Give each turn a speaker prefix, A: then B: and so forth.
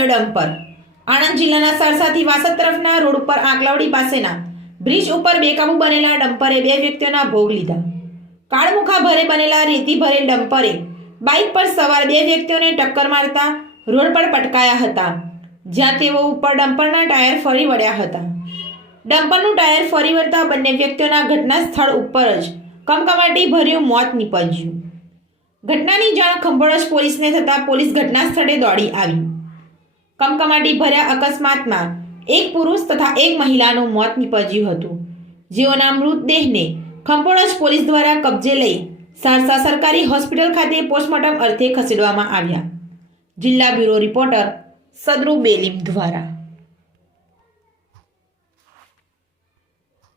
A: Dumper Anand જિલ્લાના સરસાથી વાસદ તરફના road ઉપર આંકલાવડી પાસેના બ્રિજ ઉપર બેકાબુ બનેલા ડમ્પરે બે વ્યક્તિઓના ભોગ લીધા. કાળમુખા ભરે બનેલા રેતી ભરેલ ડમ્પરે બાઇક પર સવાર બે વ્યક્તિઓને ટક્કર મારતા રોડ પર પટકાયા હતા. જ્યાં તેઓ ઉપર ડમ્પરના ટાયર ફરી વળ્યા હતા. ડમ્પરનું ટાયર ફરી વળતા બંને વ્યક્તિઓના ઘટના સ્થળ ઉપર જ કમકમાટી ભર્યું મોત નીપજ્યું. ઘટનાની જાણ ખંભોળજ પોલીસને થતાં પોલીસ ઘટના સ્થળે દોડી આવી. કમકમાટી ભર્યા અકસ્માતમાં એક પુરુષ તથા એક મહિલાનું મોત નીપજ્યું હતું. જેઓના મૃતદેહને ખંભોળજ પોલીસ દ્વારા કબજે લઈ સારસા સરકારી હોસ્પિટલ ખાતે પોસ્ટમોર્ટમ અર્થે ખસેડવામાં આવ્યા. જિલ્લા બ્યુરો રિપોર્ટર સદરુ બેલીમ દ્વારા.